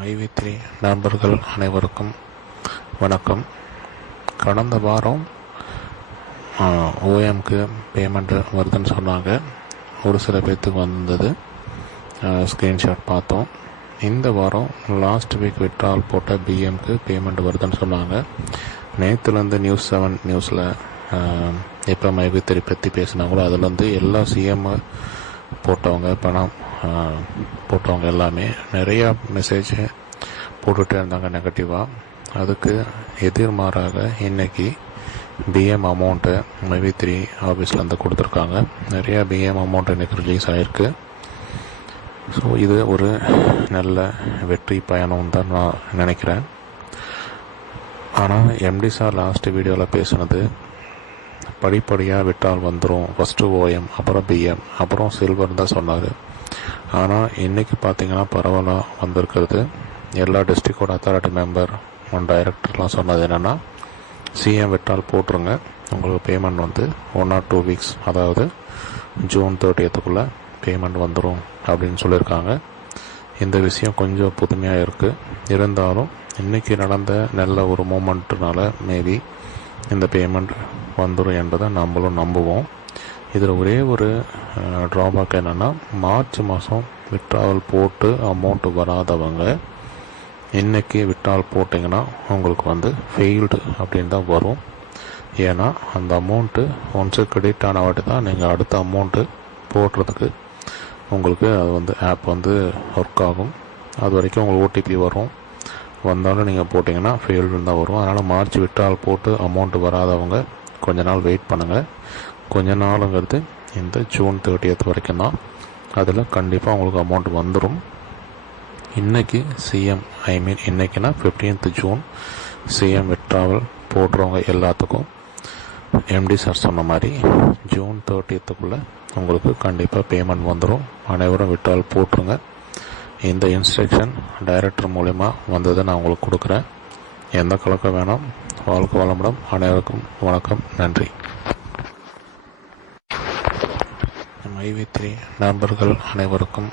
மைவித்ரி நண்பர்கள் அனைவருக்கும் வணக்கம். கடந்த வாரம் ஓஎம்க்கு பேமெண்ட் வருதுன்னு சொன்னாங்க. ஒரு சில பேர்த்துக்கு வந்தது. ஸ்க்ரீன்ஷாட் பார்த்தோம். இந்த வாரம் லாஸ்ட் வீக் விட்ரால் போட்ட பிஎம்க்கு பேமெண்ட் வருதுன்னு சொன்னாங்க. நேற்றுலேருந்து நியூஸ் செவன் நியூஸில் எப்போ மைவித்திரி பற்றி பேசினாங்களோ அதுலேருந்து எல்லா சிஎம் போட்டவங்க பணம் போட்டவங்க எல்லாமே நிறையா மெசேஜ் போட்டுகிட்டே இருந்தாங்க நெகட்டிவாக அதுக்கு எதிர்மாறாக இன்னைக்கு பிஎம் அமௌண்ட்டு மேபி த்ரீ ஆஃபீஸ்லேருந்து கொடுத்துருக்காங்க. நிறையா பிஎம் அமௌண்ட் இன்றைக்கி ரிலீஸ் ஆகிருக்கு ஸோ இது ஒரு நல்ல வெற்றி பயணம் தான் நான் நினைக்கிறேன். ஆனால் எம்டி சார் லாஸ்ட் வீடியோவில் பேசுனது படிப்படியாக விட்டால் வந்துடும் ஃபஸ்ட்டு ஓஎம் அப்புறம் பிஎம் அப்புறம் சில்வர் தான் சொன்னார். ஆனால் இன்றைக்கி பார்த்தீங்கன்னா பரவாயில்ல வந்திருக்கிறது. எல்லா டிஸ்ட்ரிக்டோட அத்தாரிட்டி மெம்பர் ஒன் டைரக்டர்லாம் சொன்னது என்னென்னா சிஎம் விட்டால் போட்டுருங்க. உங்களுக்கு பேமெண்ட் வந்து ஒன் ஆர் டூ வீக்ஸ் அதாவது ஜூன் தேர்ட்டியத்துக்குள்ளே பேமெண்ட் வந்துடும் அப்படின்னு சொல்லியிருக்காங்க. இந்த விஷயம் கொஞ்சம் புதுமையாக இருக்குது இருந்தாலும் இன்றைக்கி நடந்த நல்ல ஒரு மூமெண்ட்னால மேபி இந்த பேமெண்ட் வந்துடும் என்பதை நம்மளும் நம்புவோம். இதில் ஒரே ஒரு ட்ராபேக் என்னென்னா மார்ச் மாதம் விட்ராவல் போட்டு அமௌண்ட் வராதவங்க இன்றைக்கி விட்ராவல் போட்டிங்கன்னா உங்களுக்கு வந்து ஃபெயில்டு அப்படின்னு தான் வரும். ஏன்னா அந்த அமௌண்ட்டு ஒன்ஸு கிரெடிட் ஆன வாட்டி தான் நீங்கள் அடுத்த அமௌண்ட்டு போடுறதுக்கு உங்களுக்கு அது வந்து ஆப் வந்து ஒர்க் ஆகும். அது வரைக்கும் உங்களுக்கு ஓடிபி வரும். வந்தாலும் நீங்கள் போட்டிங்கன்னா ஃபெயில்டுன்னு தான் வரும். அதனால் மார்ச் விட்ரால் போட்டு அமௌண்ட்டு வராதவங்க கொஞ்ச நாள் வெயிட் பண்ணுங்கள் கொஞ்ச நாளுங்கிறது இந்த ஜூன் தேர்ட்டியத் வரைக்கும் தான். அதில் கண்டிப்பாக உங்களுக்கு அமௌண்ட் வந்துடும் இன்றைக்கி சிஎம் ஐ மீன் இன்றைக்கினா ஃபிஃப்டீன்த் ஜூன். சிஎம் விட்ராவல் போடுறவங்க எல்லாத்துக்கும் எம்டி சார் சொன்ன மாதிரி ஜூன் தேர்ட்டியத்துக்குள்ளே உங்களுக்கு கண்டிப்பாக பேமெண்ட் வந்துடும் அனைவரும் விட்டால் போட்டுருங்க. இந்த இன்ஸ்ட்ரக்ஷன் டைரக்டர் மூலிமா வந்ததை நான் உங்களுக்கு கொடுக்குறேன். எந்த கலக்கம் வேணாம். வாழ்க்கை வளமுடன். அனைவருக்கும் வணக்கம். நன்றி. மைவித்ரி நண்பர்கள் அனைவருக்கும்